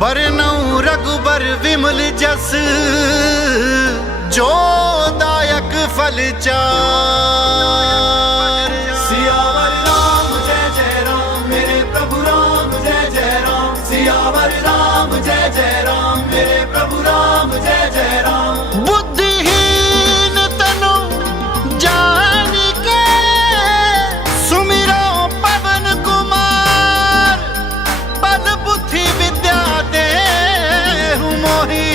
बरनऊ रघुबर विमल जस जो दायक फल चार। सियावर राम जय जय राम मेरे प्रभु राम जय जय राम। सियावर राम जय जय राम मेरे प्रभु राम जय जय राम। बुद्धिहीन तनु जान के सुमिरो पवन कुमार। बल बुद्धि विद्या देहु मोहि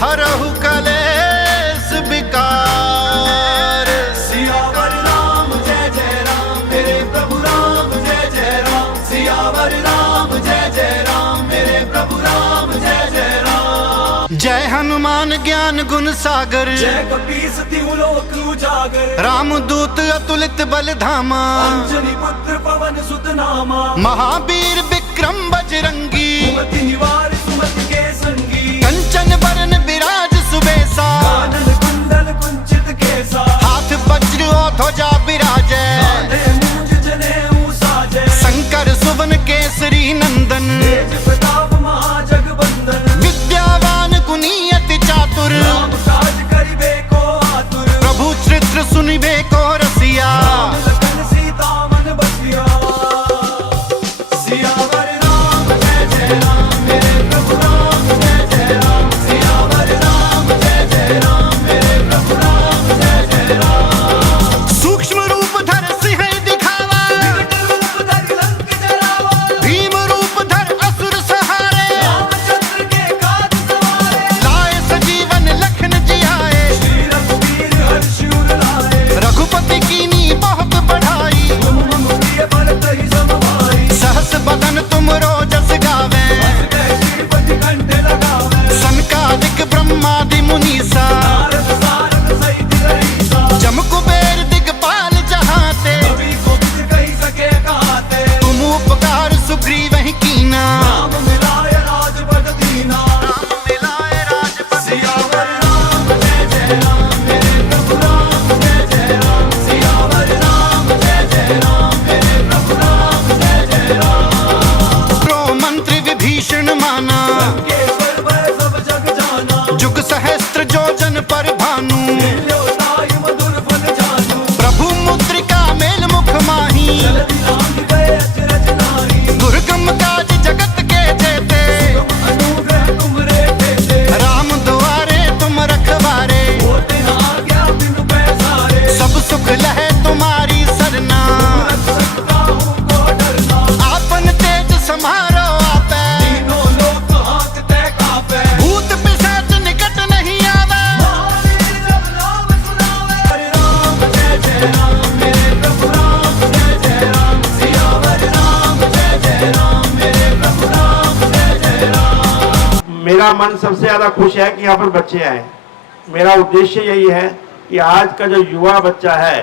हरहु कलेस विकार। सियावर राम जय जय राम मेरे प्रभु राम जय जय राम। सियावर राम जय जय राम मेरे प्रभु राम जय जय राम। जय हनुमान ज्ञान गुण सागर। जय कपीस तिहु लोक उजागर। रामदूत अतुलित बल धामा। अंजनी पुत्र पवन सुत नामा। महावीर विक्रम बजरंगी। सुमति निवार सुमति के संगी। कंचन बरन विराज सुबेसा। कानन कुंडल कुंचित केसा। हाथ वज्र और ध्वजा विराजै। कांधे मूंज जनेऊ साजै। शंकर सुवन केसरी नंदन। तेज प्रताप महाजगबंदन। विद्यावान गुणी अति चातुर। राम काज करिबे को आतुर। प्रभु चरित्र सुनिबे को रसिया। राम लखन सीता मन बसिया। सियावर राम जय जय राम मेरे प्रभु राम जय जय राम। सियावर राम जय जय राम मेरे प्रभु राम जय जय राम। सूक्ष्म रूप धर सिंह दिखावा। विकट रूप धरि लंक जरावा। भीम रूप धर असुर सहारे। रामचंद्र के काज सवारे। लाए सजीवन लखन जियाए। श्री रघुवीर हर्ष उर लाए। रघुपति कीनी बहुत बढ़ाई। तुम मम प्रिय भरत ही सम भाई। सहस बदन तुम रोजस गावे। जय श्रीपति कंठ लगावे। सनकादिक ब्रह्मादि मुनीसा। नारद सारद सहित रईसा। जम कुबेर दिगपाल जहाते। कवि कोविद कहि सके कहते। तुम उपकार सुग्रीव ही कीना। राम मिलाय राजपद दीना। सियावर राम जय जय राम मेरे प्रभु राम जय जय राम। सियावर राम जय जय राम मेरे प्रभु राम जय जय राम। प्रो मंत्री विभीषण माना। केसर भय सब जग जाना। जुग सहस्त्र जो जन पर भानु। लील्योताय मधुर फल जानू। प्रभु मुद्रिका मेल मुख माही। जलधि लांघि गए अचरज नाहि। दुर्गम काज जगत के जेते। तुम अनुग्रह तुमरे तेते। राम दुआरे तुम रखवारे। होते न आज्ञा बिनु पैसारे। सब सुख लहे तुम्हारी सरना। सकता हूँ को डरना। आपन तेज समारो आपै। तीनों लोक हाँकते कांपे। भूत पिशाच निकट नहीं आवे। महावीर जब नाम सुनावे। राम जय जय राम मेरे प्रभु राम जय जय राम। सियावर राम जय जय राम मेरे प्रभु राम जय जय राम। मेरा मन सबसे ज्यादा खुश है कि यहाँ पर बच्चे आए। मेरा उद्देश्य यही है कि आज का जो युवा बच्चा है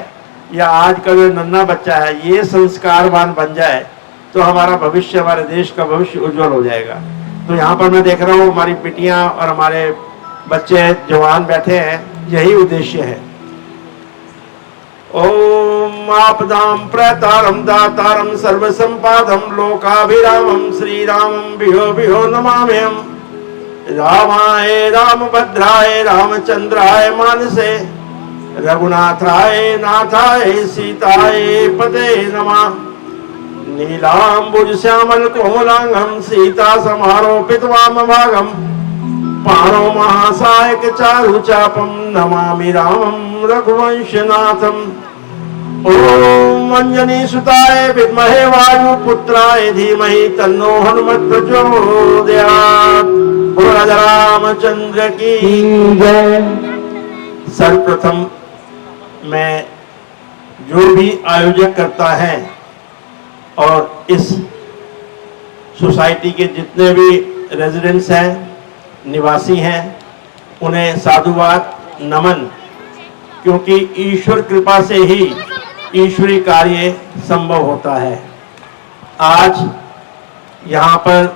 या आज का जो नन्हा बच्चा है ये संस्कारवान बन जाए तो हमारा भविष्य, हमारे देश का भविष्य उज्जवल हो जाएगा। तो यहाँ पर मैं देख रहा हूँ हमारी बेटियां और हमारे बच्चे जवान बैठे हैं, यही उद्देश्य है। ओम आपदां प्रतारं दातारं सर्वसंपादं लोकाभिरामं श्रीरामं बिहो बिहो नमाम्यहम्। रामाय रामभद्राय रामचंद्राय मानसे रघुनाथाय नाथाय सीताय पते नमः। नीलांबुज श्यामल कोमलांगं सीता समारोपित वामभागं। पाणो महासायक चारु चापं नमामि रामं रघुवंशनाथम्। ओम अंजनी सुताय विद्महे वायुपुत्राय धीमहि तन्नो हनुमत् प्रचोदयात्। बोलो राजा रामचंद्र की जय। सर्वप्रथम मैं जो भी आयोजक करता है और इस सोसाइटी के जितने भी रेजिडेंट्स हैं, निवासी हैं, उन्हें साधुवाद नमन, क्योंकि ईश्वर कृपा से ही ईश्वरीय कार्य संभव होता है। आज यहाँ पर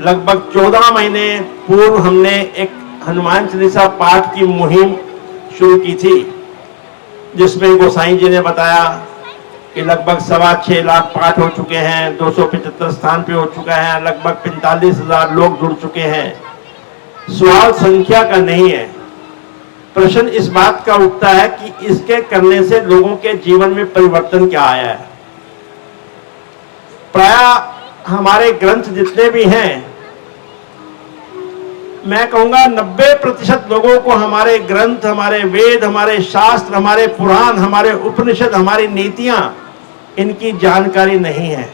लगभग 14 महीने पूर्व हमने एक हनुमान चालीसा पाठ की मुहिम शुरू की थी, जिसमें गोसाई जी ने बताया कि लगभग 6.25 लाख पाठ हो चुके हैं, 275 स्थान पे हो चुका है, लगभग 45,000 लोग जुड़ चुके हैं। सवाल संख्या का नहीं है, प्रश्न इस बात का उठता है कि इसके करने से लोगों के जीवन में परिवर्तन क्या आया है। प्रायः हमारे ग्रंथ जितने भी हैं, मैं कहूंगा 90% लोगों को हमारे ग्रंथ, हमारे वेद, हमारे शास्त्र, हमारे पुराण, हमारे उपनिषद, हमारी नीतियां, इनकी जानकारी नहीं है।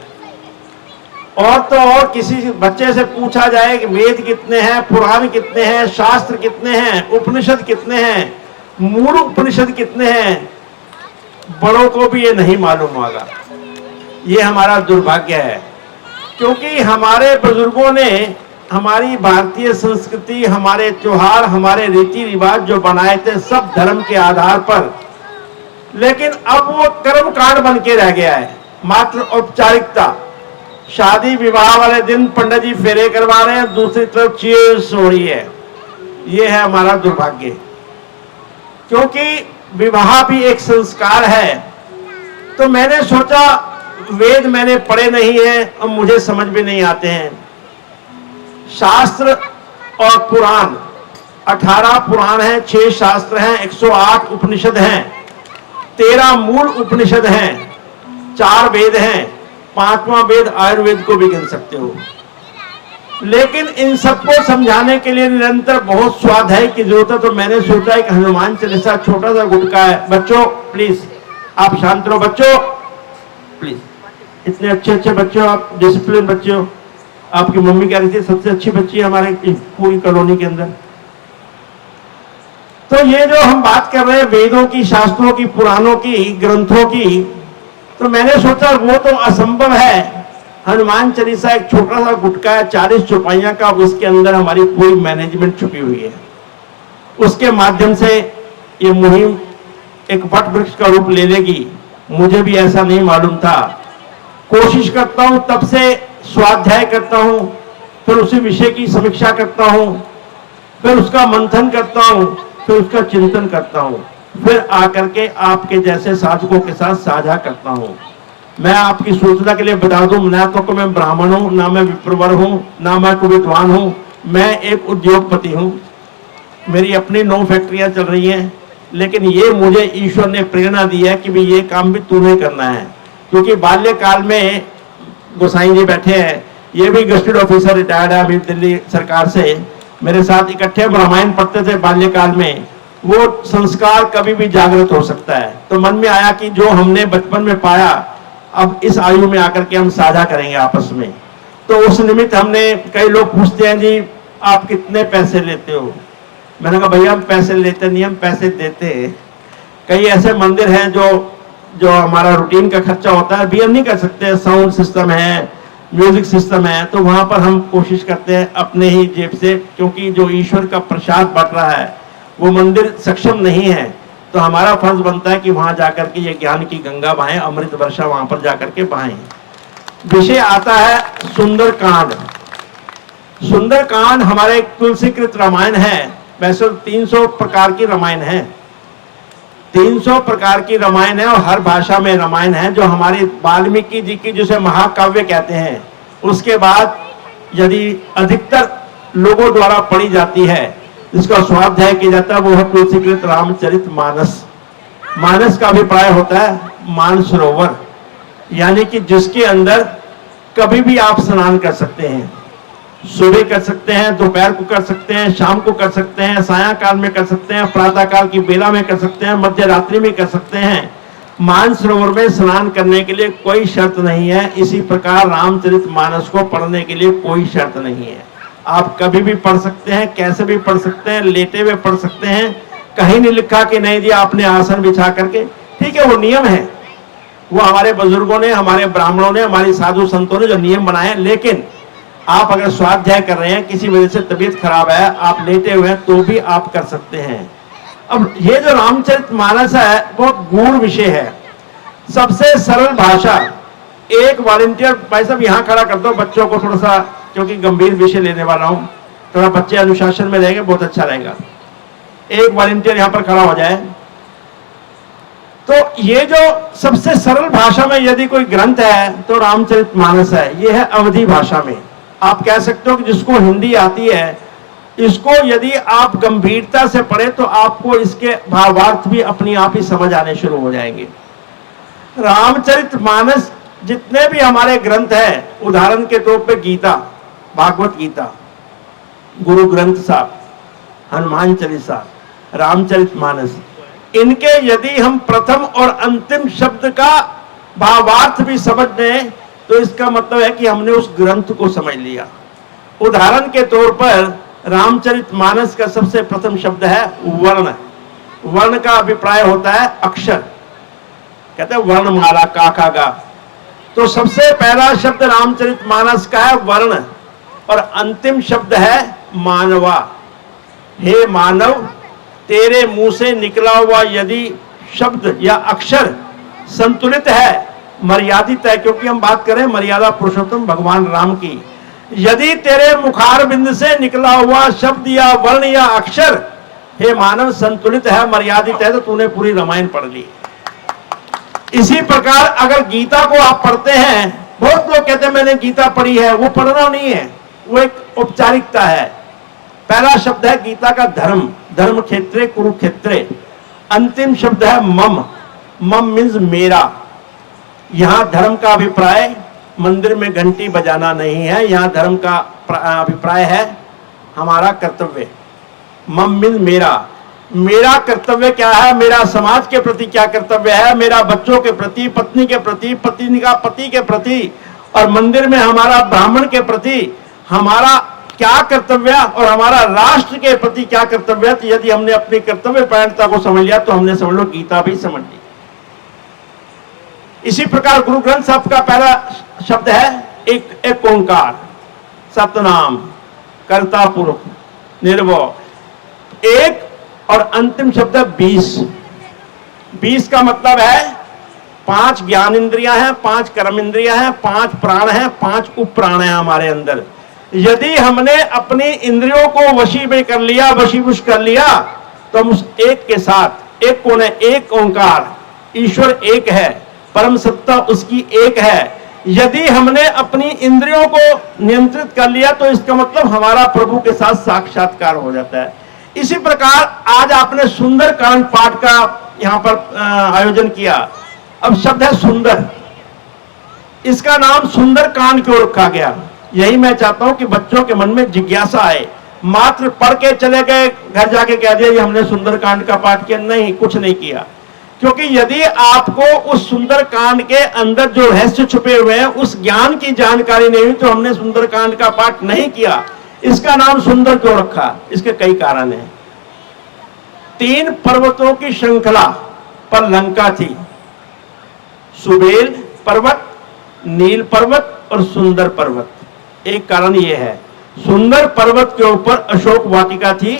और तो और किसी बच्चे से पूछा जाए कि वेद कितने हैं, पुराण कितने हैं, शास्त्र कितने हैं, उपनिषद कितने हैं, मूल उपनिषद कितने हैं, बड़ों को भी ये नहीं मालूम होगा। ये हमारा दुर्भाग्य है, क्योंकि हमारे बुजुर्गों ने हमारी भारतीय संस्कृति, हमारे त्योहार, हमारे रीति रिवाज जो बनाए थे सब धर्म के आधार पर, लेकिन अब वो कर्म कांड बन के रह गया है, मात्र औपचारिकता। शादी विवाह वाले दिन पंडित जी फेरे करवा रहे हैं, दूसरी तरफ चीयर्स हो रही है। ये है हमारा दुर्भाग्य, क्योंकि विवाह भी एक संस्कार है। तो मैंने सोचा, वेद मैंने पढ़े नहीं है और मुझे समझ भी नहीं आते हैं। शास्त्र और पुराण, 18 पुराण हैं, 6 शास्त्र हैं, 108 उपनिषद हैं, 13 मूल उपनिषद हैं, 4 वेद हैं, 5वां वेद आयुर्वेद को भी गिन सकते हो। लेकिन इन सबको समझाने के लिए निरंतर बहुत स्वाध्याय की जरूरत है। तो मैंने सोचा एक हनुमान चालीसा छोटा सा गुटका है। बच्चों प्लीज आप शांत रहो, बच्चों प्लीज, इतने अच्छे अच्छे बच्चों, आप डिसिप्लिन बच्चे हो। आपकी मम्मी कह रही थी सबसे अच्छी बच्ची है हमारे पूरी कॉलोनी के अंदर। तो ये जो हम बात कर रहे हैं वेदों की, शास्त्रों की, पुराणों की, ग्रंथों की, तो मैंने सोचा वो तो असंभव है। हनुमान चालीसा एक छोटा सा गुटका है, 40 चौपाइयां का, उसके अंदर हमारी पूरी मैनेजमेंट छुपी हुई है। उसके माध्यम से ये मुहिम एक वट वृक्ष का रूप ले लेगी। मुझे भी ऐसा नहीं मालूम था। कोशिश करता हूं, तब से स्वाध्याय करता हूं, फिर उसी विषय की समीक्षा करता हूं, फिर उसका मंथन करता हूं, फिर उसका चिंतन करता हूं, फिर आकर के आपके जैसे साधकों के साथ साझा करता हूं। मैं आपकी सूचना के लिए बता दूं, ना तो मैं ब्राह्मण हूं, ना मैं विप्रवर हूं, ना मैं कोई विद्वान हूं। मैं एक उद्योगपति हूं। मेरी अपनी 9 फैक्ट्रियां चल रही हैं, लेकिन ये मुझे ईश्वर ने प्रेरणा दी है कि भाई ये काम भी तुम्हें करना है। क्योंकि बाल्यकाल में गोसाई जी बैठे हैं, ये भी गस्टेड ऑफिसर रिटायर्ड है अभी दिल्ली सरकार से, मेरे साथ इकट्ठे रामायण पढ़ते थे बाल्यकाल में। वो संस्कार कभी भी जागृत हो सकता है। तो मन में आया कि जो हमने बचपन में पाया, अब इस आयु में आकर के हम साझा करेंगे आपस में। तो उस निमित्त हमने, कई लोग पूछते हैं जी आप कितने पैसे लेते हो। मैंने कहा भैया हम पैसे लेते नहीं, हम पैसे देते हैं। कई ऐसे मंदिर हैं जो हमारा रूटीन का खर्चा होता है भी हम नहीं कर सकते, साउंड सिस्टम है, म्यूजिक सिस्टम है, तो वहां पर हम कोशिश करते हैं अपने ही जेब से, क्योंकि जो ईश्वर का प्रसाद बट रहा है वो मंदिर सक्षम नहीं है। तो हमारा फर्ज बनता है कि वहां जाकर के ये ज्ञान की गंगा बहाएं, अमृत वर्षा वहां पर जाकर के बहाएं। विषय आता है सुंदरकांड। सुंदरकांड हमारे तुलसीकृत रामायण है। वैसे 300 प्रकार की रामायण है, 300 प्रकार की रामायण है और हर भाषा में रामायण है। जो हमारी वाल्मीकि जी की, जिसे महाकाव्य कहते हैं, उसके बाद यदि अधिकतर लोगों द्वारा पढ़ी जाती है, जिसका स्वाध्याय किया जाता है, वो है तुलसीकृत रामचरित मानस। मानस का अभिप्राय होता है मानसरोवर, यानी कि जिसके अंदर कभी भी आप स्नान कर सकते हैं। सुबह कर सकते हैं, दोपहर को कर सकते हैं, शाम को कर सकते हैं, सायंकाल में कर सकते हैं, प्रातः काल की बेला में कर सकते हैं, मध्य रात्रि में कर सकते हैं। मानसरोवर में स्नान करने के लिए कोई शर्त नहीं है। इसी प्रकार रामचरित मानस को पढ़ने के लिए कोई शर्त नहीं है। आप कभी भी पढ़ सकते हैं, कैसे भी पढ़ सकते हैं, लेटे हुए पढ़ सकते हैं। कहीं नहीं लिखा कि नहीं जी आपने आसन बिछा करके, ठीक है, वो नियम है, वो हमारे बुजुर्गों ने, हमारे ब्राह्मणों ने, हमारी साधु संतों ने जो नियम बनाए। लेकिन आप अगर स्वाध्याय कर रहे हैं, किसी वजह से तबीयत खराब है, आप लेटे हुए हैं, तो भी आप कर सकते हैं। अब ये जो रामचरितमानस है बहुत गूढ़ विषय है, सबसे सरल भाषा। एक वॉलंटियर भाई साहब यहाँ खड़ा कर दो, बच्चों को थोड़ा सा, क्योंकि गंभीर विषय लेने वाला हूँ, थोड़ा बच्चे अनुशासन में रहेंगे, बहुत अच्छा रहेगा। एक वॉलंटियर यहाँ पर खड़ा हो जाए। तो ये जो सबसे सरल भाषा में यदि कोई ग्रंथ है तो रामचरितमानस है। ये है अवधी भाषा में। आप कह सकते हो कि जिसको हिंदी आती है, इसको यदि आप गंभीरता से पढ़े तो आपको इसके भावार्थ भी अपने आप ही समझ आने शुरू हो जाएंगे। रामचरितमानस जितने भी हमारे ग्रंथ हैं, उदाहरण के तौर पे गीता, भागवत गीता, गुरु ग्रंथ साहब, हनुमान चालीसा, रामचरितमानस, इनके यदि हम प्रथम और अंतिम शब्द का भावार्थ भी समझ लें तो इसका मतलब है कि हमने उस ग्रंथ को समझ लिया। उदाहरण के तौर पर रामचरितमानस का सबसे प्रथम शब्द है वर्ण। वर्ण का अभिप्राय होता है अक्षर, कहते हैं वर्णमाला का खा गा। तो सबसे पहला शब्द रामचरितमानस का है वर्ण, और अंतिम शब्द है मानवा। हे मानव, तेरे मुंह से निकला हुआ यदि शब्द या अक्षर संतुलित है, मर्यादित है, क्योंकि हम बात करें मर्यादा पुरुषोत्तम भगवान राम की, यदि तेरे मुखार बिंद से निकला हुआ शब्द या वर्ण या अक्षर हे मानव संतुलित है, मर्यादित है, तो तूने पूरी रामायण पढ़ ली। इसी प्रकार अगर गीता को आप पढ़ते हैं, बहुत लोग कहते हैं मैंने गीता पढ़ी है, वो पढ़ना नहीं है, वो एक औपचारिकता है। पहला शब्द है गीता का धर्म, धर्म क्षेत्रे कुरुक्षेत्रे। अंतिम शब्द है मम, मम मीन्स मेरा। यहां धर्म का अभिप्राय मंदिर में घंटी बजाना नहीं है, यहां धर्म का अभिप्राय है हमारा कर्तव्य। मम मीन्स मेरा। मेरा कर्तव्य क्या है, मेरा समाज के प्रति क्या कर्तव्य है, मेरा बच्चों के प्रति, पत्नी के प्रति, पत्नी का पति के प्रति, और मंदिर में हमारा ब्राह्मण के प्रति हमारा क्या कर्तव्य और हमारा राष्ट्र के प्रति क्या कर्तव्य। तो यदि हमने अपनी कर्तव्य परायणता को समझ लिया तो हमने समझ लो गीता भी समझ ली। इसी प्रकार गुरु ग्रंथ साहब का पहला शब्द है एक ओंकार, सतनाम, कर्ता पुरुष, निर्भय, एक, और अंतिम शब्द है 20। 20 का मतलब है 5 ज्ञान इंद्रियां हैं, 5 कर्म इंद्रियां हैं, 5 प्राण हैं, 5 उपप्राण हैं हमारे अंदर। यदि हमने अपनी इंद्रियों को वशी में कर लिया, वशीभूष कर लिया, तो हम उस एक के साथ, एक कौन है, एक ओंकार, ईश्वर एक है, परम सत्ता उसकी एक है। यदि हमने अपनी इंद्रियों को नियंत्रित कर लिया तो इसका मतलब हमारा प्रभु के साथ साक्षात्कार हो जाता है। इसी प्रकार आज आपने सुंदरकांड पाठ का यहां पर आयोजन किया। अब शब्द है सुंदर, इसका नाम सुंदरकांड क्यों रखा गया, यही मैं चाहता हूं कि बच्चों के मन में जिज्ञासा आए। मात्र पढ़ के चले गए, घर जाके कह दिया ये हमने सुंदरकांड का पाठ किया, नहीं, कुछ नहीं किया। क्योंकि यदि आपको उस सुंदरकांड के अंदर जो रहस्य छुपे हुए हैं उस ज्ञान की जानकारी नहीं हुई तो हमने सुंदरकांड का पाठ नहीं किया। इसका नाम सुंदर क्यों रखा, इसके कई कारण हैं। 3 पर्वतों की श्रृंखला पर लंका थी, सुबेल पर्वत, नील पर्वत और सुंदर पर्वत। एक कारण यह है, सुंदर पर्वत के ऊपर अशोक वाटिका थी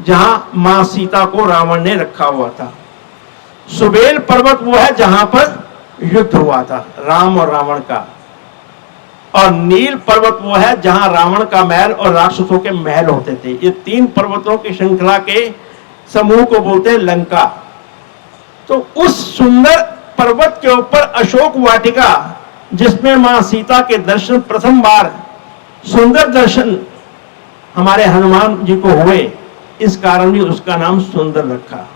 जहां मां सीता को रावण ने रखा हुआ था। सुबेल पर्वत वो है जहां पर युद्ध हुआ था राम और रावण का, और नील पर्वत वो है जहां रावण का महल और राक्षसों के महल होते थे। ये 3 पर्वतों की श्रृंखला के समूह को बोलते हैं लंका। तो उस सुंदर पर्वत के ऊपर अशोक वाटिका जिसमें मां सीता के दर्शन प्रथम बार सुंदर दर्शन हमारे हनुमान जी को हुए, इस कारण भी उसका नाम सुंदर रखा।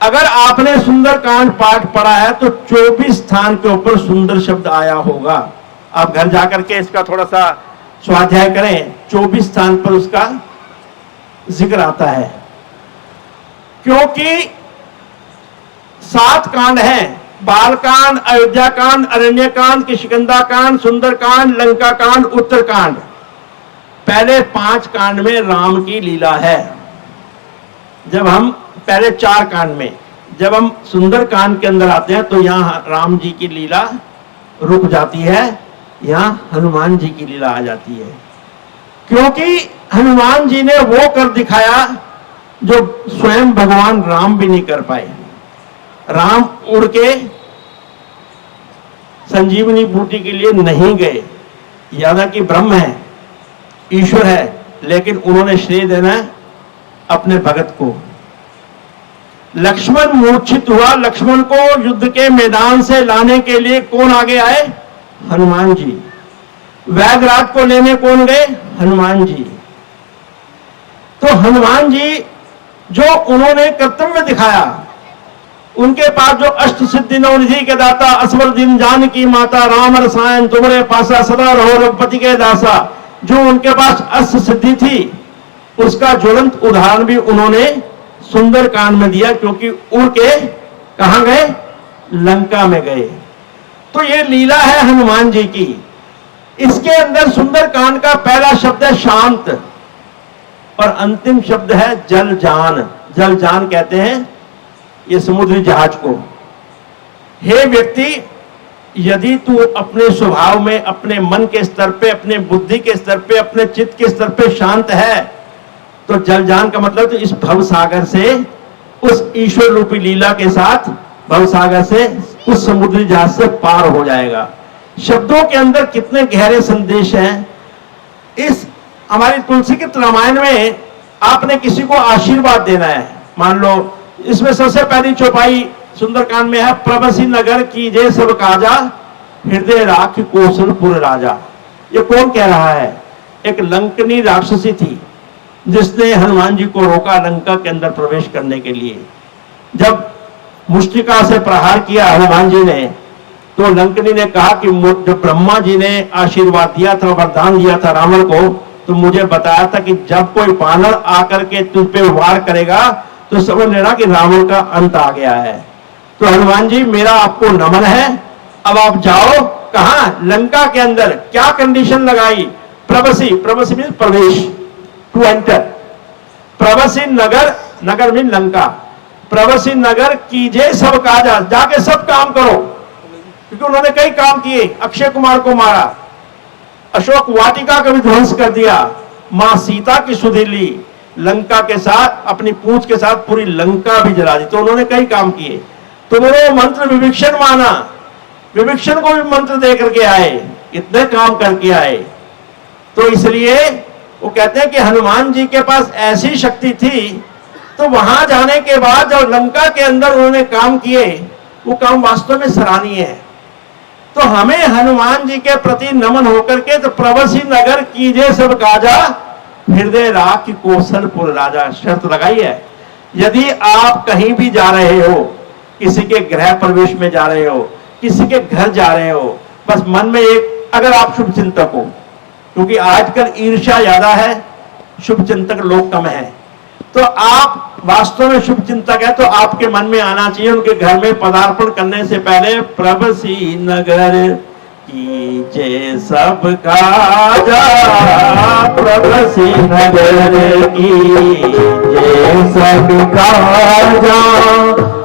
अगर आपने सुंदरकांड पाठ पढ़ा है तो 24 स्थान के ऊपर सुंदर शब्द आया होगा। आप घर जाकर के इसका थोड़ा सा स्वाध्याय करें, 24 स्थान पर उसका जिक्र आता है। क्योंकि 7 कांड हैं, बालकांड, अयोध्या कांड, अरण्य कांड, किष्किंधा कांड, सुंदरकांड, लंका कांड, उत्तरकांड। पहले 5 कांड में राम की लीला है। जब हम पहले 4 कांड में, जब हम सुंदरकांड के अंदर आते हैं तो यहां राम जी की लीला रुक जाती है, यहां हनुमान जी की लीला आ जाती है। क्योंकि हनुमान जी ने वो कर दिखाया जो स्वयं भगवान राम भी नहीं कर पाए। राम उड़ के संजीवनी बूटी के लिए नहीं गए, यादा कि ब्रह्म है, ईश्वर है, लेकिन उन्होंने श्रेय देना अपने भगत को। लक्ष्मण मूर्छित हुआ, लक्ष्मण को युद्ध के मैदान से लाने के लिए कौन आगे आए? हनुमान जी। वैदराज को लेने कौन गए? हनुमान जी। तो हनुमान जी जो उन्होंने कर्तव्य दिखाया, उनके पास जो अष्ट सिद्धि नवनिधि के दाता, असवर दिन जानकी माता, राम रसायन तुम्हारे पासा, सदा रहो रघुपति के दासा, जो उनके पास अष्ट सिद्धि थी, उसका ज्वलंत उदाहरण भी उन्होंने सुंदरकांड में दिया, क्योंकि उड़ के कहां गए? लंका में गए। तो ये लीला है हनुमान जी की। इसके अंदर सुंदरकांड का पहला शब्द है शांत, और अंतिम शब्द है जलजान। जलजान कहते हैं ये समुद्री जहाज को। हे व्यक्ति, यदि तू अपने स्वभाव में, अपने मन के स्तर पे, अपने बुद्धि के स्तर पे, अपने चित्त के स्तर पे शांत है, तो जलजान का मतलब तो इस भवसागर से, उस ईश्वर रूपी लीला के साथ भवसागर से, उस समुद्री जहाज से पार हो जाएगा। शब्दों के अंदर कितने गहरे संदेश हैं। इस हमारी तुलसी के रामायण में आपने किसी को आशीर्वाद देना है, मान लो इसमें सबसे पहली चौपाई सुंदरकांड में है, प्रबसी नगर कीजे सब काजा, हृदय राख कौशलपुर राजा। ये कौन कह रहा है? एक लंकनी राक्षसी थी जिसने हनुमान जी को रोका लंका के अंदर प्रवेश करने के लिए। जब मुष्टिका से प्रहार किया हनुमान जी ने, तो लंकनी ने कहा कि जब ब्रह्मा जी ने आशीर्वाद दिया था, वरदान दिया था रावण को, तो मुझे बताया था कि जब कोई बानर आकर के तुझ पे वार करेगा तो समझ लेना कि रावण का अंत आ गया है। तो हनुमान जी, मेरा आपको नमन है, अब आप जाओ। कहां? लंका के अंदर। क्या कंडीशन लगाई? प्रबसी, प्रबसी मीन प्रवेश, टू एंटर। प्रबसी नगर, नगर मीन लंका। प्रबसी नगर कीजे सब काजा, जाके सब काम करो, क्योंकि उन्होंने कई काम किए। अक्षय कुमार को मारा, अशोक वाटिका का भी ध्वंस कर दिया, मां सीता की सुधि ली, लंका के साथ, अपनी पूंछ के साथ पूरी लंका भी जला दी। तो उन्होंने कई काम किए। तो उन्होंने मंत्र विभीषण माना, विभीषण को भी मंत्र दे करके आए, इतने काम करके आए। तो इसलिए वो कहते हैं कि हनुमान जी के पास ऐसी शक्ति थी, तो वहां जाने के बाद जब लंका के अंदर उन्होंने काम किए, वो काम वास्तव में सराहनीय है। तो हमें हनुमान जी के प्रति नमन होकर के, तो प्रबसी नगर कीजे सब काजा, हृदय राख कौशलपुर राजा, शर्त लगाई है। यदि आप कहीं भी जा रहे हो, किसी के गृह प्रवेश में जा रहे हो, किसी के घर जा रहे हो, बस मन में एक, अगर आप शुभ चिंतक हो, क्योंकि आजकल ईर्ष्या ज्यादा है, शुभ चिंतक लोग कम है, तो आप वास्तव में शुभ चिंतक है, तो आपके मन में आना चाहिए उनके घर में पदार्पण करने से पहले, प्रबसी नगर कीजे सब काजा, प्रबसी नगर कीजे सब काजा,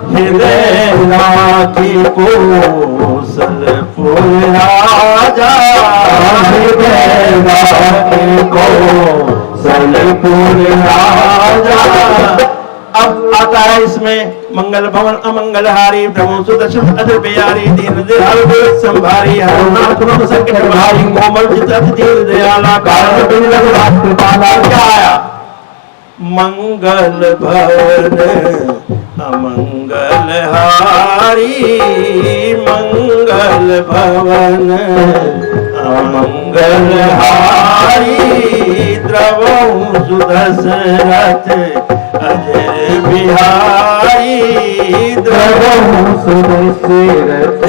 हृदय राखी कौशलपुर राजा, हृदय राखी कौशलपुर राजा। अब आता है इसमें मंगल भवन अमंगलहारी, ब्रह्म सुदर्शन अद्रव्यारी, दीन दयाल संभारी, हरनाथ नम संकट भारी, कोमल चित अति दीन दयाला, कारण बिन राष्ट्र पाला। क्या आया? मंगल भवन अमंगलहारी, मंगल भवन अमंगलहारी, द्रवहु सुदशरथ अजय बिहारी, द्रवहु सुदशरथ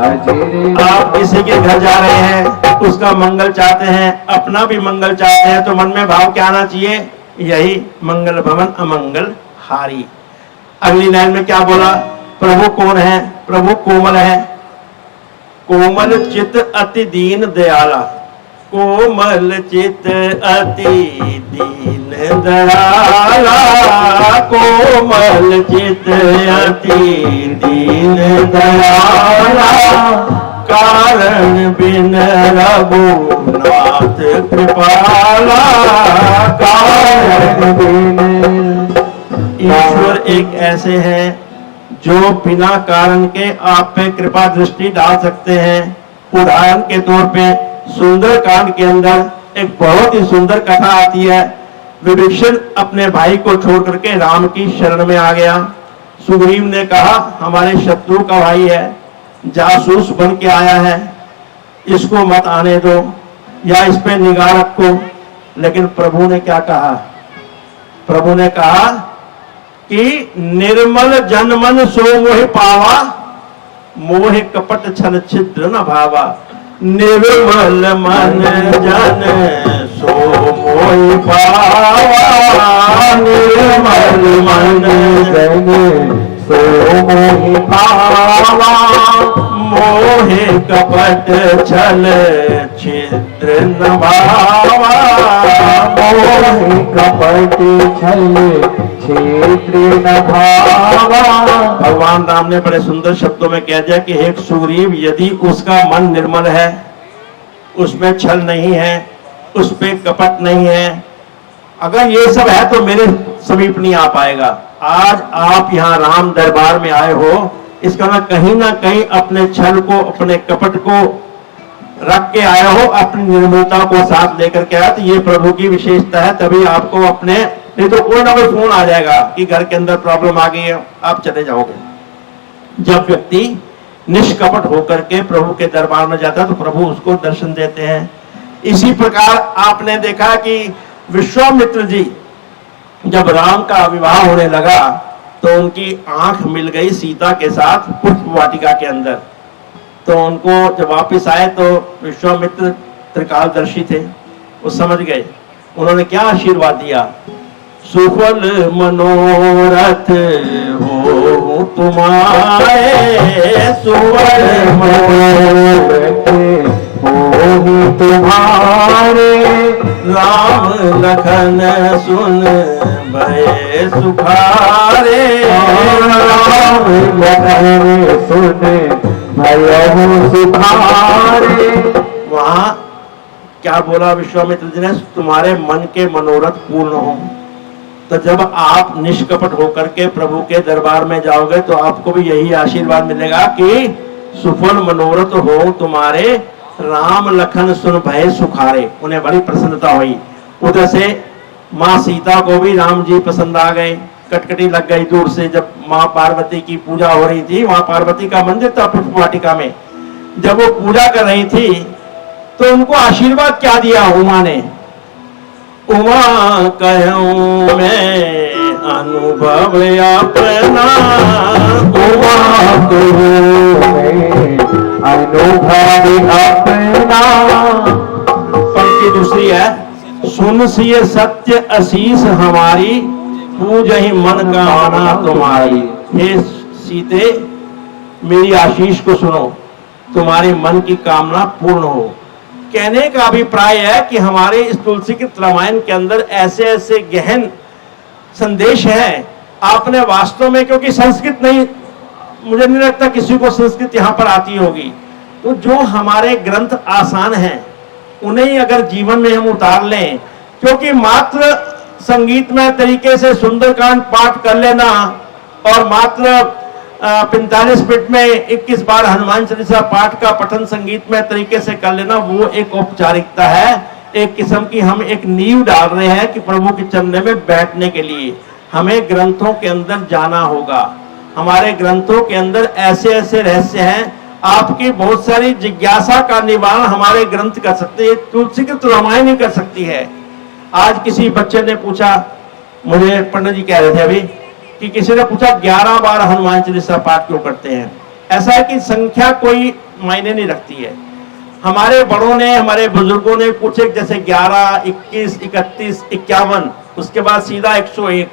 अजय। आप किसी के घर जा रहे हैं, उसका मंगल चाहते हैं, अपना भी मंगल चाहते हैं, तो मन में भाव क्या आना चाहिए? यही मंगल भवन अमंगल हारी। अगली लाइन में क्या बोला? प्रभु कौन है? प्रभु कोमल है, कोमल चित अति दीन दयाला, कोमल चित अति दीन दयाला, कोमल चित अति दीन दयाला, कारण बिन रघुनाथ कृपाला, कारण बिन। ईश्वर एक ऐसे हैं जो बिना कारण के आप पे कृपा दृष्टि डाल सकते हैं। उदाहरण के तौर पे सुंदरकांड के अंदर एक बहुत ही सुंदर कथा आती है। विभीषण अपने भाई को छोड़ करके राम की शरण में आ गया। सुग्रीव ने कहा हमारे शत्रु का भाई है, जासूस बन के आया है, इसको मत आने दो या इस पे निगाह रखो। लेकिन प्रभु ने क्या कहा? प्रभु ने कहा कि निर्मल जन मन सो मोहि पावा, मोह कपट छल छिद्र न भावा। निर्मल मन जन सो मोहि पावा, निर्मल मन जन सो मोहि पावा, मोह कपट छल छिद्र न भावा, मोह कपट छल छिद्र न भावा। भगवान राम ने बड़े सुंदर शब्दों में कह दिया कि हे सुग्रीव, यदि उसका मन निर्मल है, उसमें छल नहीं है, उस पे कपट नहीं है, अगर ये सब है तो मेरे समीप नहीं आ पाएगा। आज आप यहाँ राम दरबार में आए हो, इसका ना कहीं अपने छल को, अपने कपट को रख के आए हो, अपनी निर्मलता को साथ लेकर के आए। तो ये प्रभु की विशेषता है। तभी आपको अपने, नहीं तो कोई ना कोई फोन आ जाएगा कि घर के अंदर प्रॉब्लम आ गई है, आप चले जाओगे। जब व्यक्ति निष्कपट होकर के प्रभु के दरबार में जाता है तो प्रभु उसको दर्शन देते हैं। इसी प्रकार आपने देखा कि विश्वामित्र जी जब राम का विवाह होने लगा तो उनकी आंख मिल गई सीता के साथ पुष्प वाटिका के अंदर। तो उनको जब वापिस आए तो विश्वामित्र त्रिकालदर्शी थे, वो समझ गए। उन्होंने क्या आशीर्वाद दिया? सुफल मनोरथ हो तुम्हारे, सुफल मनोरथ हो तुम्हारे, राम लखन सुन भय सुखारे, राम लखन सुन भय सुखारे। वहां क्या बोला विश्वामित्र जी ने? तुम्हारे मन के मनोरथ पूर्ण हो। तो जब आप निष्कपट होकर के प्रभु के दरबार में जाओगे तो आपको भी यही आशीर्वाद मिलेगा कि सुफल मनोरथ हो तुम्हारे, राम लखन सुन भय सुखारे। उन्हें बड़ी प्रसन्नता हुई। उधर से माँ सीता को भी राम जी पसंद आ गए। कटकटी लग गई दूर से। जब माँ पार्वती की पूजा हो रही थी, वहां पार्वती का मंदिर था पुष्प वाटिका में, जब वो पूजा कर रही थी तो उनको आशीर्वाद क्या दिया उमा ने? उमा कहूं मैं अनुभव अपना, उमा कहूं मैं अनुभव अपना। पंक्ति दूसरी है, सुन सिय सत्य असीस हमारी, पूज ही मन का आना तुम्हारी। हे सीते, मेरी आशीष को सुनो, तुम्हारे मन की कामना पूर्ण हो। कहने का अभिप्राय है कि हमारे इस तुलसी के रामायण के अंदर ऐसे ऐसे गहन संदेश हैं। आपने वास्तव में, क्योंकि संस्कृत नहीं, मुझे नहीं लगता किसी को संस्कृत यहाँ पर आती होगी, तो जो हमारे ग्रंथ आसान हैं उन्हें अगर जीवन में हम उतार लें, क्योंकि मात्र संगीतमय तरीके से सुंदरकांड पाठ कर लेना और मात्र 45 मिनट में 21 बार हनुमान चालीसा पाठ का पठन संगीतमय तरीके से कर लेना, वो एक औपचारिकता है। एक किस्म की हम एक नींव डाल रहे हैं कि प्रभु के चरण में बैठने के लिए हमें ग्रंथों के अंदर जाना होगा। हमारे ग्रंथों के अंदर ऐसे ऐसे रहस्य हैं, आपकी बहुत सारी जिज्ञासा का निवारण हमारे ग्रंथ कर सकते हैं। तुलसी की तो रामायण ही कर सकती है। आज किसी बच्चे ने पूछा, मुझे पंडित जी कह रहे थे अभी, कि किसी ने पूछा 11 बार हनुमान चालीसा पाठ क्यों करते हैं? ऐसा है कि संख्या कोई मायने नहीं रखती है। हमारे बड़ों ने, हमारे बुजुर्गों ने पूछे, जैसे 11, 21, 31, 51, उसके बाद सीधा 101।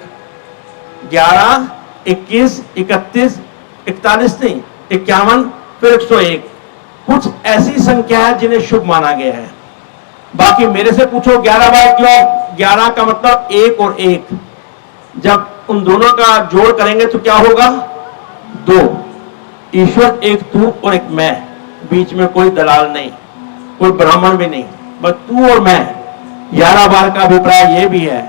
11, 21, 31, 41 नहीं, 51, फिर 101। कुछ ऐसी संख्या है जिन्हें शुभ माना गया है। बाकी मेरे से पूछो 11 बार क्यों? 11 का मतलब 1 और 1, जब उन दोनों का जोड़ करेंगे तो क्या होगा? 2। ईश्वर एक, तू और एक मैं, बीच में कोई दलाल नहीं, कोई ब्राह्मण भी नहीं, बस तू और मैं। 11 बार का अभिप्राय ये भी है,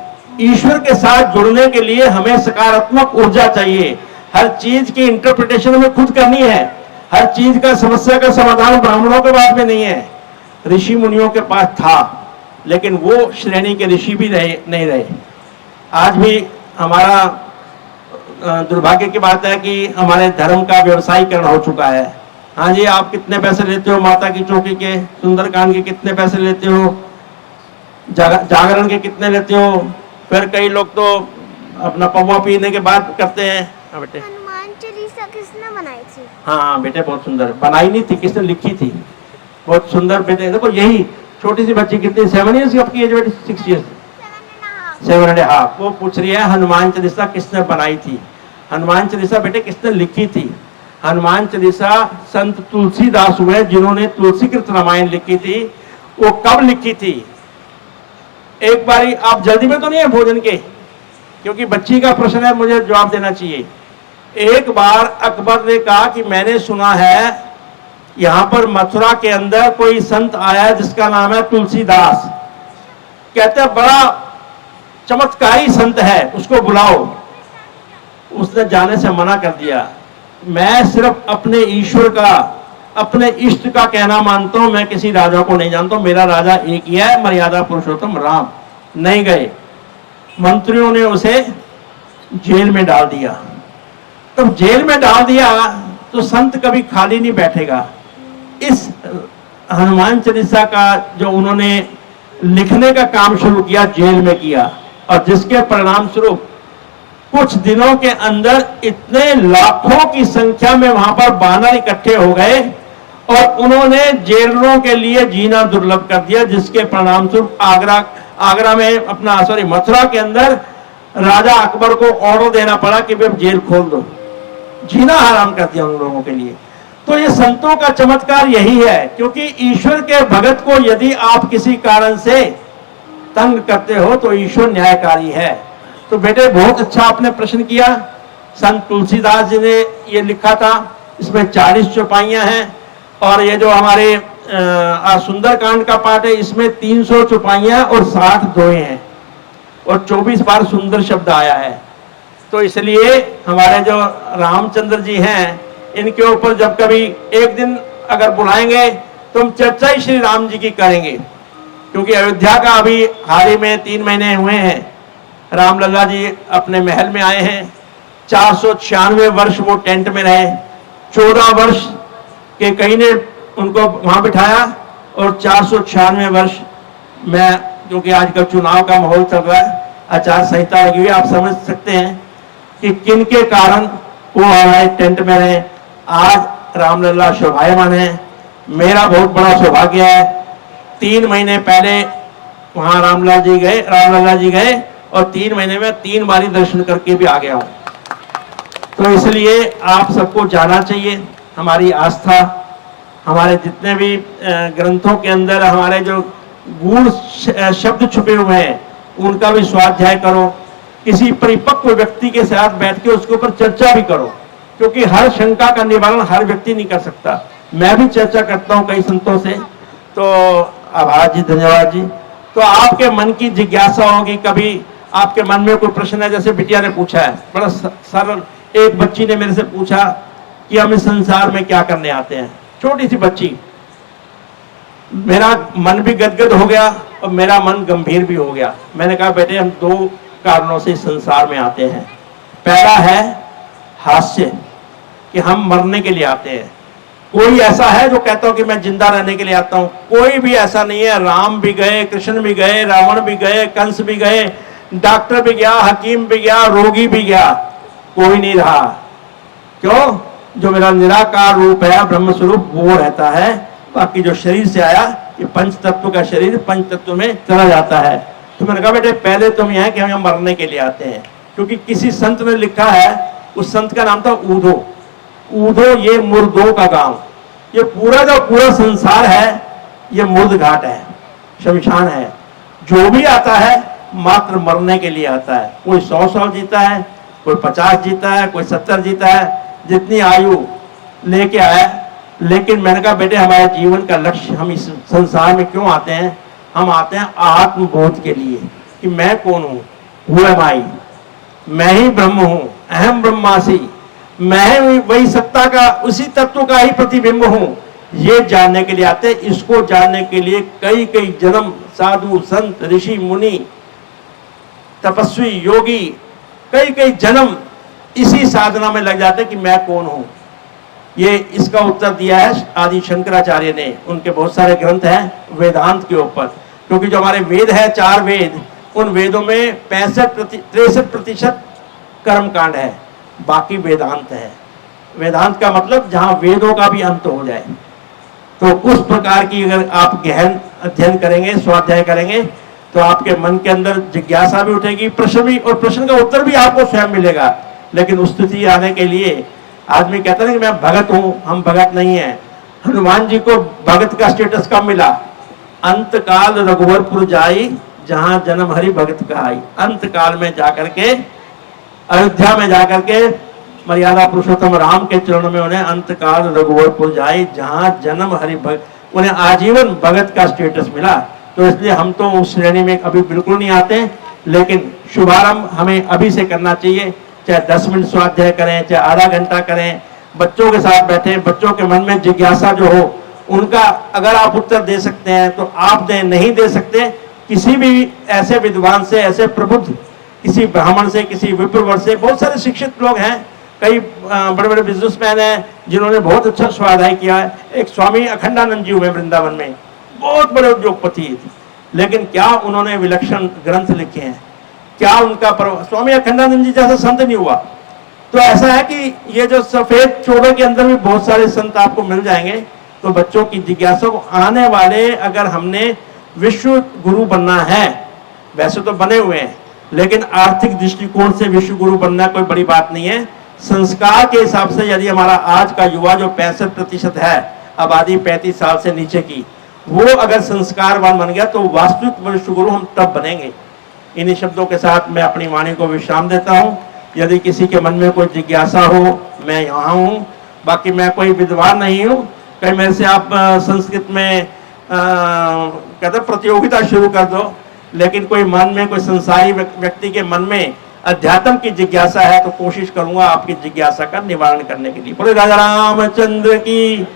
ईश्वर के साथ जुड़ने के लिए हमें सकारात्मक ऊर्जा चाहिए। हर चीज की इंटरप्रिटेशन हमें खुद करनी है। हर चीज का, समस्या का समाधान ब्राह्मणों के पास में नहीं है, ऋषि मुनियों के पास था, लेकिन वो श्रेणी के ऋषि भी नहीं रहे। आज भी हमारा दुर्भाग्य की बात है कि हमारे धर्म का व्यवसायीकरण हो चुका है। हाँ जी, आप कितने पैसे लेते हो माता की चौकी के, सुंदरकांड के कितने पैसे लेते हो, जागरण के कितने लेते हो। फिर कई लोग तो अपना पौवा पीने के बाद करते हैं। हाँ बेटे, हनुमान चालीसा किसने बनाई थी? हाँ बेटे, बहुत सुंदर। बनाई नहीं थी, किसने लिखी थी, बहुत सुंदर बेटे। देखो यही छोटी सी बच्ची, कितनी 7 ईयर्स की आपकी एज बेटी? 6 ईयर्स, 7.5। वो पूछ रही है हनुमान चालीसा किसने बनाई थी। हनुमान चालीसा बेटे किसने लिखी थी? हनुमान चालीसा संत तुलसीदास हुए जिन्होंने तुलसीकृत रामायण लिखी थी। वो कब लिखी थी? एक बारी, आप जल्दी में तो नहीं है भोजन के, क्योंकि बच्ची का प्रश्न है, मुझे जवाब देना चाहिए। एक बार अकबर ने कहा कि मैंने सुना है यहां पर मथुरा के अंदर कोई संत आया है जिसका नाम है तुलसीदास। कहते हैं बड़ा चमत्कारी संत है, उसको बुलाओ। उसने जाने से मना कर दिया। मैं सिर्फ अपने ईश्वर का, अपने इष्ट का कहना मानता हूं, मैं किसी राजा को नहीं जानता हूं, मेरा राजा एक ही है, मर्यादा पुरुषोत्तम राम। नहीं गए। मंत्रियों ने उसे जेल में डाल दिया। तब जेल में डाल दिया तो संत कभी खाली नहीं बैठेगा। इस हनुमान चालीसा का जो उन्होंने लिखने का काम शुरू किया, जेल में किया, और जिसके परिणाम स्वरूप कुछ दिनों के अंदर इतने लाखों की संख्या में वहां पर बानर इकट्ठे हो गए और उन्होंने जेलरों के लिए जीना दुर्लभ कर दिया, जिसके परिणाम स्वरूप आगरा में अपना मथुरा के अंदर राजा अकबर को ऑर्डर देना पड़ा कि वे जेल खोल दो। जीना हराम कर दिया उन लोगों के लिए। तो ये संतों का चमत्कार यही है, क्योंकि ईश्वर के भगत को यदि आप किसी कारण से तंग करते हो तो ईश्वर न्यायकारी है। तो बेटे बहुत अच्छा आपने प्रश्न किया। संत तुलसीदास जी ने ये लिखा था, इसमें 40 चौपाइयां हैं, और ये जो हमारे सुंदरकांड का पाठ है इसमें 300 चौपाइयां और 60 दोहे हैं, और 24 बार सुंदर शब्द आया है। तो इसलिए हमारे जो रामचंद्र जी हैं, इनके ऊपर जब कभी एक दिन अगर बुलाएंगे तो हम चर्चा ही श्री राम जी की करेंगे, क्योंकि अयोध्या का अभी हाल ही में 3 महीने हुए हैं। रामलला जी अपने महल में आए हैं। 496 वर्ष वो टेंट में रहे। 14 वर्ष के कहीं ने उनको वहां बिठाया, और 496 वर्ष में, क्योंकि आजकल चुनाव का माहौल चल रहा है, आचार संहिता लगी हुई, आप समझ सकते हैं कि किन के कारण वो हमारे टेंट में रहे। आज रामलला शोभायमान है। मेरा बहुत बड़ा सौभाग्य है, 3 महीने पहले वहां रामलला जी गए और 3 महीने में 3 बारी दर्शन करके भी आ गया हूं। तो इसलिए आप सबको जाना चाहिए। हमारी आस्था, हमारे जितने भी ग्रंथों के अंदर हमारे जो गूढ़ शब्द छुपे हुए हैं, उनका भी स्वाध्याय करो। किसी परिपक्व व्यक्ति के साथ बैठ के उसके ऊपर चर्चा भी करो, क्योंकि हर शंका का निवारण हर व्यक्ति नहीं कर सकता। मैं भी चर्चा करता हूं कई संतों से। तो आभार जी, धन्यवाद जी। तो आपके मन की जिज्ञासा होगी, कभी आपके मन में कोई प्रश्न है, जैसे बिटिया ने पूछा है, बड़ा सरल। एक बच्ची ने मेरे से पूछा कि हम इस संसार में क्या करने आते हैं, छोटी सी बच्ची। मेरा मन भी गदगद हो गया और मेरा मन गंभीर भी हो गया। मैंने कहा बेटे, हम 2 कारणों से इस संसार में आते हैं। पहला है हास्य, कि हम मरने के लिए आते हैं। कोई ऐसा है जो कहता हो कि मैं जिंदा रहने के लिए आता हूं? कोई भी ऐसा नहीं है। राम भी गए, कृष्ण भी गए, रावण भी गए, कंस भी गए, डॉक्टर भी गया, हकीम भी गया, रोगी भी गया, कोई नहीं रहा। क्यों? जो मेरा निराकार रूप है, ब्रह्म स्वरूप, वो रहता है। बाकी जो शरीर से आया, ये पंच तत्व का शरीर पंच तत्व में चला जाता है। तो मैंने कहा बेटे, पहले तुम यह है कि हम मरने के लिए आते हैं, क्योंकि किसी संत ने लिखा है, उस संत का नाम था ऊधो। ऊधो ये मुर्दों का गांव। ये पूरा जो पूरा संसार है, ये मुर्द घाट है, शमशान है। जो भी आता है मात्र मरने के लिए आता है। कोई 100 साल जीता है, कोई 50 जीता है, कोई 70 जीता है, जितनी आयु लेके आया। लेकिन मैंने कहा बेटे, हमारे जीवन का लक्ष्य, हम इस संसार में क्यों आते हैं? हम आते हैं आत्मबोध के लिए, कि मैं कौन हूं, हु एम आई, मैं ही ब्रह्म हूं, अहम ब्रह्मासि, मैं वही सत्ता का, उसी तत्व का ही प्रतिबिंब हूं। ये जानने के लिए आते हैं। इसको जानने के लिए कई कई जन्म साधु संत ऋषि मुनि तपस्वी योगी कई कई जन्म इसी साधना में लग जाते कि मैं कौन हूं। ये इसका उत्तर दिया है आदि शंकराचार्य ने, उनके बहुत सारे ग्रंथ हैं वेदांत के ऊपर। क्योंकि जो हमारे वेद है, 4 वेद, उन वेदों में 63% कर्मकांड है, बाकी वेदांत है। वेदांत का मतलब जहां वेदों का भी अंत हो जाए। तो उस प्रकार की अगर आप गहन अध्ययन करेंगे, स्वाध्याय करेंगे, तो आपके मन के अंदर जिज्ञासा भी उठेगी, प्रश्न भी, और प्रश्न का उत्तर भी आपको स्वयं मिलेगा। लेकिन उस स्थिति आने के लिए आदमी कहता है कि मैं भगत हूं, हम भगत नहीं है। हनुमान जी को भगत का स्टेटस कब मिला? अंत काल रघुवरपुर जाई, जहां जन्म हरि भगत कहाई। अंत काल में जाकर के, अयोध्या में जाकर के मर्यादा पुरुषोत्तम राम के चरणों में उन्हें अंत काल रघुवरपुर जाई, जहां जन्म हरि भगत, उन्हें आजीवन भगत का स्टेटस मिला। तो इसलिए हम तो उस श्रेणी में अभी बिल्कुल नहीं आते, लेकिन शुभारंभ हमें अभी से करना चाहिए। चाहे 10 मिनट स्वाध्याय करें, चाहे आधा घंटा करें, बच्चों के साथ बैठे, बच्चों के मन में जिज्ञासा जो हो उनका अगर आप उत्तर दे सकते हैं तो आप दें, नहीं दे सकते किसी भी ऐसे विद्वान से, ऐसे प्रबुद्ध, किसी ब्राह्मण से, किसी विप्रवर से। बहुत सारे शिक्षित लोग हैं, कई बड़े बड़े बिजनेसमैन हैं जिन्होंने बहुत अच्छा स्वाध्याय किया है। एक स्वामी अखंडानंद जी हुए वृंदावन में, बहुत बड़े उद्योगपति थे, लेकिन क्या उन्होंने विलक्षण ग्रंथ लिखे हैं, क्या उनका स्वामी अखंडानंद जी जैसा संत नहीं हुआ। तो ऐसा है कि ये जो सफेद चोड़ों के अंदर भी बहुत सारे संत आपको मिल जाएंगे। तो बच्चों की जिज्ञासा को आने वाले, अगर हमने विश्व गुरु बनना है, वैसे तो बने हुए हैं, लेकिन आर्थिक दृष्टिकोण से विश्व गुरु बनना कोई बड़ी बात नहीं है। संस्कार के हिसाब से यदि हमारा आज का युवा जो 65% है, आबादी 35 साल से नीचे की, वो अगर संस्कारवान बन गया तो वास्तविक विश्व गुरु हम तब बनेंगे। इन्हीं शब्दों के साथ मैं अपनी वाणी को विश्राम देता हूँ। यदि किसी के मन में कोई जिज्ञासा हो, मैं यहाँ हूँ। बाकी मैं कोई विद्वान नहीं हूँ। कहीं मेरे से आप संस्कृत में कहते प्रतियोगिता शुरू कर दो, लेकिन कोई मन में, कोई संसारी व्यक्ति के मन में अध्यात्म की जिज्ञासा है तो कोशिश करूंगा आपकी जिज्ञासा का निवारण करने के लिए। बोले राजा रामचंद्र की